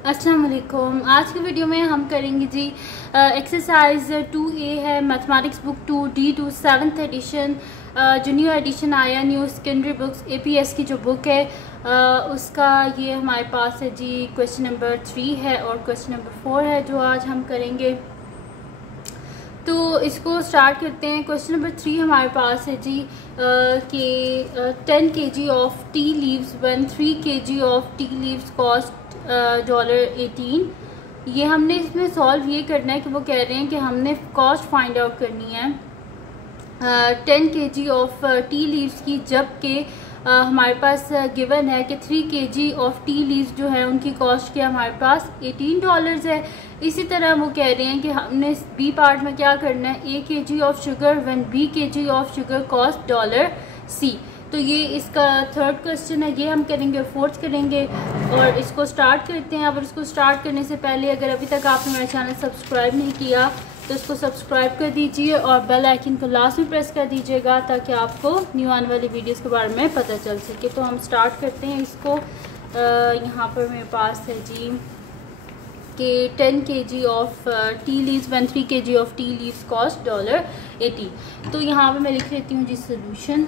अस्सलाम वालेकुम। आज की वीडियो में हम करेंगे जी एक्सरसाइज 2A है, mathematics book 2D2 7th edition. जो न्यू एडिशन आया न्यू सेकेंडरी बुक्स APS की जो बुक है उसका ये हमारे पास है जी। क्वेश्चन नंबर 3 है और क्वेश्चन नंबर 4 है जो आज हम करेंगे। तो इसको स्टार्ट करते हैं। क्वेश्चन नंबर 3 हमारे पास है जी कि 10 kg of tea leaves one 3 kg of tea leaves cost $18। ये हमने इसमें सॉल्व ये करना है कि वो कह रहे हैं कि हमने कॉस्ट फाइंड आउट करनी है 10 kg ऑफ टी लीव्स की, जबकि हमारे पास गिवन है कि 3 kg ऑफ टी लीव्स जो है उनकी कॉस्ट क्या हमारे पास $18 है। इसी तरह वो कह रहे हैं कि हमने बी पार्ट में क्या करना है, A kg of sugar one B kg of sugar cost $C। तो ये इसका थर्ड क्वेश्चन है, ये हम करेंगे और फोर्थ करेंगे और इसको स्टार्ट करते हैं। अब इसको स्टार्ट करने से पहले अगर अभी तक आपने मेरा चैनल सब्सक्राइब नहीं किया तो इसको सब्सक्राइब कर दीजिए और बेल आइकन को लास्ट में प्रेस कर दीजिएगा ताकि आपको न्यू आने वाली वीडियोस के बारे में पता चल सके। तो हम स्टार्ट करते हैं इसको। यहाँ पर मेरे पास है जी कि 10 kg of tea leaves one 3 kg of tea leaves cost $18। तो यहाँ पर मैं लिख लेती हूँ जी सोल्यूशन।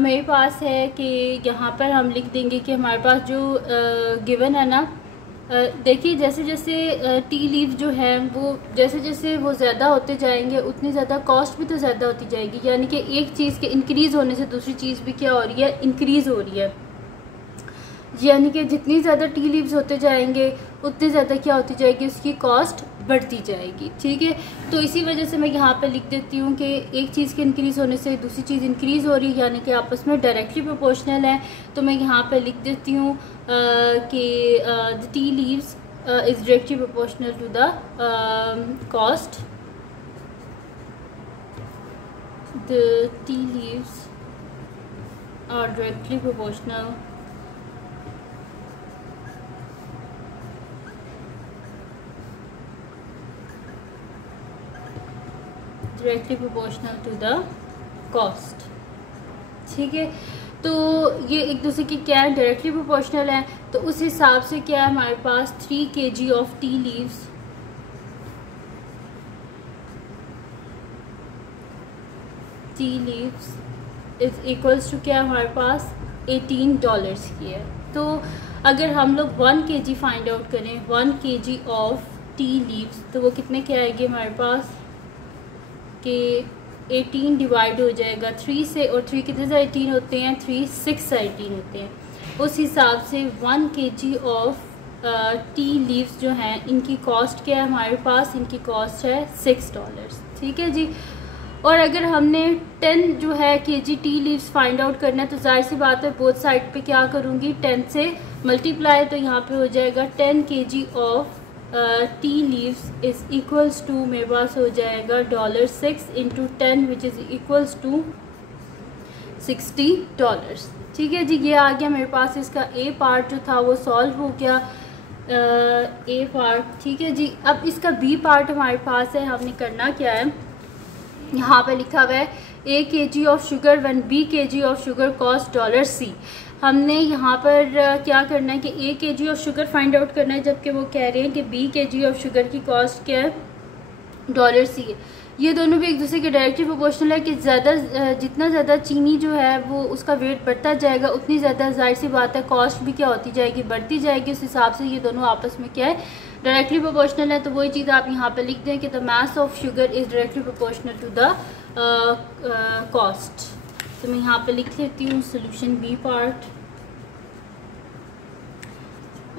मेरे पास है कि यहाँ पर हम लिख देंगे कि हमारे पास जो गिवन है ना, देखिए जैसे जैसे टी लीव जो है वो जैसे जैसे वो ज़्यादा होते जाएंगे उतनी ज़्यादा कॉस्ट भी तो ज़्यादा होती जाएगी। यानी कि एक चीज़ के इंक्रीज़ होने से दूसरी चीज़ भी क्या हो रही है, इंक्रीज़ हो रही है। यानी कि जितनी ज़्यादा टी लीव्स होते जाएंगे उतनी ज़्यादा क्या होती जाएगी, उसकी कॉस्ट बढ़ती जाएगी। ठीक है, तो इसी वजह से मैं यहाँ पे लिख देती हूँ कि एक चीज़ के इंक्रीज़ होने से दूसरी चीज़ इंक्रीज़ हो रही है, यानी कि आपस में डायरेक्टली प्रोपोर्शनल है। तो मैं यहाँ पे लिख देती हूँ कि the tea leaves is directly proportional to the cost. The tea leaves are directly proportional directly proportional to the cost. ठीक है, तो ये एक दूसरे की क्या है, डायरेक्टली प्रोपोर्शनल है। तो उस हिसाब से क्या है हमारे पास 3 kg of tea leaves is equals to क्या हमारे पास $18 की है। तो अगर हम लोग 1 kg फाइंड आउट करें 1 kg ऑफ टी लीव्स तो वो कितने के आएगी हमारे पास कि 18 डिवाइड हो जाएगा 3 से, और 3 कितने से 18 होते हैं, 3 6 से 18 होते हैं। उस हिसाब से 1 kg ऑफ टी लीव्स जो हैं इनकी कॉस्ट क्या है हमारे पास, इनकी कॉस्ट है $6। ठीक है जी। और अगर हमने 10 जो है kg tea leaves find out करना है तो जाहिर सी बात है बोथ साइड पे क्या करूँगी, 10 से मल्टीप्लाई। तो यहाँ पे हो जाएगा 10 kg of tea leaves is equals to मेरे पास हो जाएगा $6 into 10 which is equals to $60। ठीक है जी, ये आ गया मेरे पास। इसका ए पार्ट जो था वो सॉल्व हो गया, ए पार्ट। ठीक है जी, अब इसका बी पार्ट हमारे पास है। हमने करना क्या है, यहाँ पे लिखा हुआ है A kg of sugar one B kg of sugar cost $C। हमने यहाँ पर क्या करना है कि A kg of sugar find out करना है, जबकि वो कह रहे हैं कि B kg ऑफ शुगर की कॉस्ट क्या है $C है। ये दोनों भी एक दूसरे के डायरेक्टली प्रोपोर्शनल है कि जितना ज़्यादा चीनी जो है वो उसका वेट बढ़ता जाएगा उतनी ज़्यादा जाहिर सी बात है कॉस्ट भी क्या होती जाएगी, बढ़ती जाएगी। उस हिसाब से ये दोनों आपस में क्या है, डायरेक्टली प्रोपोर्शनल है। तो वही चीज़ आप यहाँ पे लिख दें कि the mass of sugar is directly proportional to the cost. तो मैं यहाँ पे लिख लेती हूँ सोल्यूशन बी पार्ट,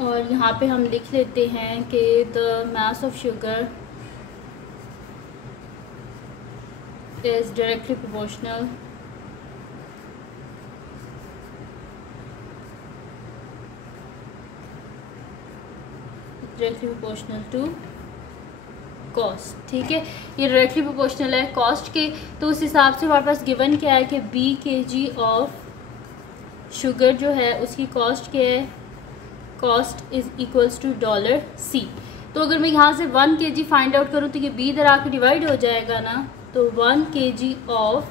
और यहाँ पे हम लिख लेते हैं कि the mass of sugar is directly proportional to cost. ठीक है, ये डायरेक्टली प्रोपोर्शनल है कॉस्ट के। तो उस हिसाब से हमारे पास गिवन क्या है कि B kg ऑफ शुगर जो है उसकी कॉस्ट क्या है, cost is equals to $C। तो अगर मैं यहाँ से 1 kg फाइंड आउट करूँ तो ये B इधर आके डिवाइड हो जाएगा ना, तो 1 kg of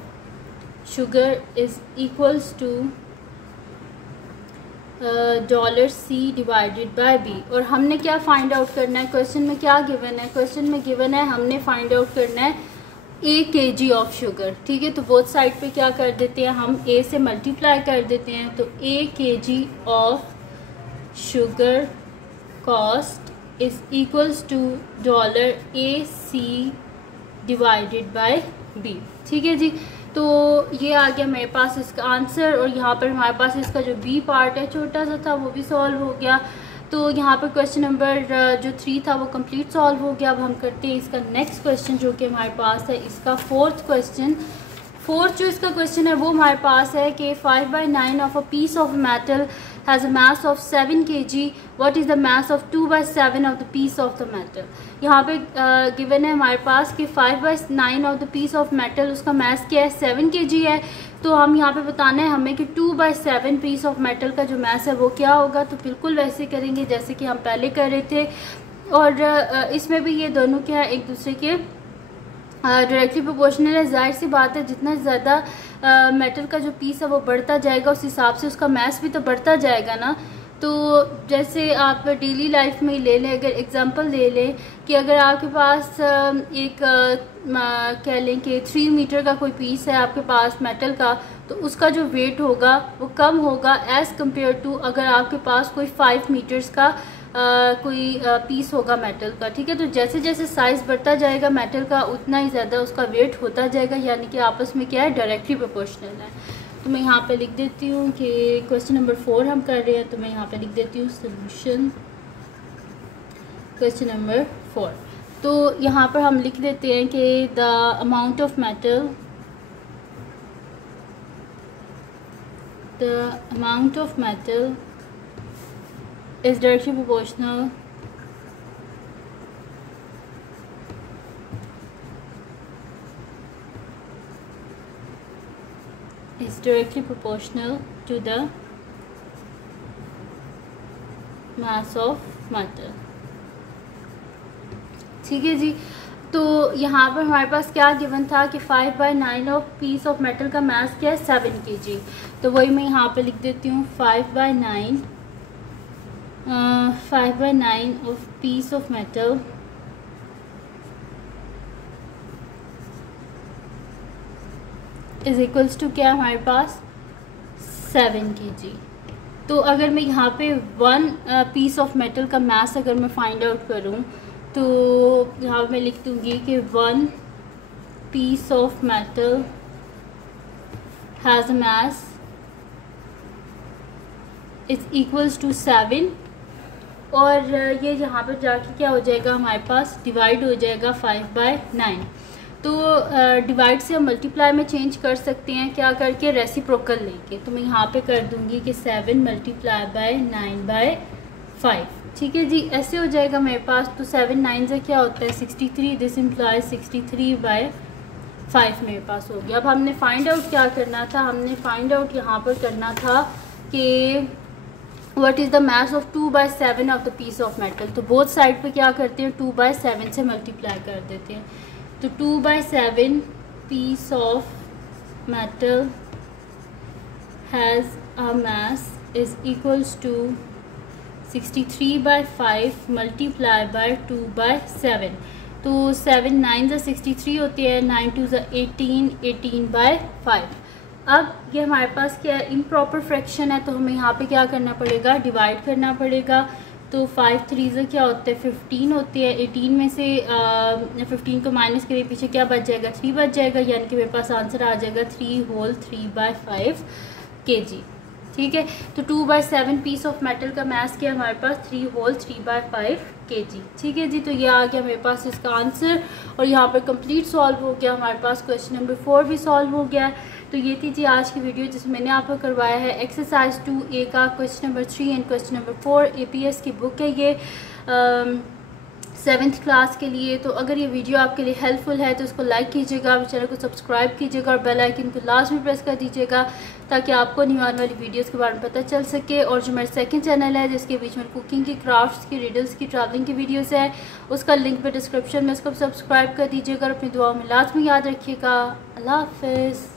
sugar is equals to $C divided by B। और हमने क्या फाइंड आउट करना है, क्वेश्चन में क्या गिवन है, क्वेश्चन में गिवन है हमने फाइंड आउट करना है A kg ऑफ शुगर। ठीक है, तो बोथ साइड पे क्या कर देते हैं, हम A से मल्टीप्लाई कर देते हैं, तो A kg of sugar cost is equals to $AC divided by B। ठीक है जी, तो ये आ गया मेरे पास इसका आंसर। और यहाँ पर हमारे पास इसका जो B पार्ट है छोटा सा था वो भी सॉल्व हो गया। तो यहाँ पर क्वेश्चन नंबर जो 3 था वो कंप्लीट सॉल्व हो गया। अब हम करते हैं इसका नेक्स्ट क्वेश्चन जो कि हमारे पास है इसका फोर्थ क्वेश्चन। फोर्थ जो इसका क्वेश्चन है वो हमारे पास है कि 5/9 of a piece of metal has a mass of 7 kg, what is the mass of 2/7 of the piece of the metal. यहाँ पे गिवन है हमारे पास कि 5/9 of the piece of metal, उसका मास क्या है, 7 kg है। तो हम यहाँ पे बताना है हमें कि 2/7 पीस ऑफ मेटल का जो मास है वो क्या होगा। तो बिल्कुल वैसे करेंगे जैसे कि हम पहले कर रहे थे। और इसमें भी ये दोनों क्या है, एक दूसरे के डायरेक्टली प्रोपोर्शनल है। जाहिर सी बात है जितना ज़्यादा मेटल का जो पीस है वो बढ़ता जाएगा उस हिसाब से उसका मास भी तो बढ़ता जाएगा ना। तो जैसे आप डेली लाइफ में ले लें, अगर एग्जांपल ले लें कि अगर आपके पास एक कह लें कि 3 मीटर का कोई पीस है आपके पास मेटल का, तो उसका जो वेट होगा वो कम होगा एज़ कम्पेयर टू अगर आपके पास कोई 5 मीटर्स का कोई पीस होगा मेटल का। ठीक है, तो जैसे जैसे साइज़ बढ़ता जाएगा मेटल का उतना ही ज़्यादा उसका वेट होता जाएगा, यानी कि आपस में क्या है, डायरेक्टली प्रोपोर्शनल है। तो मैं यहाँ पे लिख देती हूँ कि क्वेश्चन नंबर 4 हम कर रहे हैं, तो मैं यहाँ पे लिख देती हूँ सोल्यूशन क्वेश्चन नंबर 4। तो यहाँ पर हम लिख देते हैं कि the amount of metal, is directly proportional to the mass of metal। ठीक है जी, तो यहाँ पर हमारे पास क्या गिवन था कि 5/9 ऑफ पीस ऑफ मेटल का मास क्या है, 7 kg। तो वही मैं यहाँ पे लिख देती हूँ 5/9 of piece of metal is equals to क्या हमारे पास 7 kg। तो अगर मैं यहाँ पे 1 पीस ऑफ मेटल का मास अगर मैं फाइंड आउट करूँ तो यहाँ मैं लिख दूँगी कि 1 piece of metal has a mass is equals to 7। और ये यहाँ पर जाके क्या हो जाएगा, हमारे पास डिवाइड हो जाएगा 5/9। तो डिवाइड से हम मल्टीप्लाई में चेंज कर सकते हैं क्या करके, रेसिप्रोकल लेके। तो मैं यहाँ पे कर दूँगी कि 7 मल्टीप्लाई बाय 9/5। ठीक है जी, ऐसे हो जाएगा मेरे पास। तो 7 9 से क्या होता है 63, दिस इम्प्लाइज 63/5 मेरे पास हो गया। अब हमने फाइंड आउट क्या करना था, हमने फाइंड आउट यहाँ पर करना था कि what is the mass of 2/7 of the piece of metal. तो बोथ साइड पे क्या करते हैं, 2/7 से मल्टीप्लाई कर देते हैं। तो 2/7 piece of metal has a mass is equals to 63/5 multiply by 2/7। तो 7 9 से 63 होती है, 9 2 से 18, 18/5। अब ये हमारे पास क्या है, इम्प्रॉपर फ्रैक्शन है, तो हमें यहाँ पे क्या करना पड़ेगा, डिवाइड करना पड़ेगा। तो 5 3 से क्या होते हैं 15 होती है, 18 में से 15 को माइनस करिए, पीछे क्या बच जाएगा, 3 बच जाएगा, यानी कि मेरे पास आंसर आ जाएगा 3 होल 3/5 kg। ठीक है, तो 2/7 पीस ऑफ मेटल का मास क्या है हमारे पास, 3 होल 3/5 kg। ठीक है जी, तो ये आ गया मेरे पास इसका आंसर। और यहाँ पर कंप्लीट सॉल्व हो गया हमारे पास, क्वेश्चन नंबर 4 भी सॉल्व हो गया। तो ये थी जी आज की वीडियो जिसमें मैंने आपको करवाया है एक्सरसाइज 2A का question number 3 and question number 4। APS की बुक है ये 7th क्लास के लिए। तो अगर ये वीडियो आपके लिए हेल्पफुल है तो इसको लाइक कीजिएगा, चैनल को सब्सक्राइब कीजिएगा और बेल आइकन को लास्ट में प्रेस कर दीजिएगा ताकि आपको न्यू आने वाली वीडियोस के बारे में पता चल सके। और जो मेरा सेकंड चैनल है जिसके बीच में कुकिंग की, क्राफ्ट्स की, रिडल्स की, ट्रैवलिंग की वीडियोस है, उसका लिंक पे डिस्क्रिप्शन में, इसको सब्सक्राइब कर दीजिएगा और अपनी दुआओं में लाजमी याद रखिएगा। अल्लाह हाफिज़।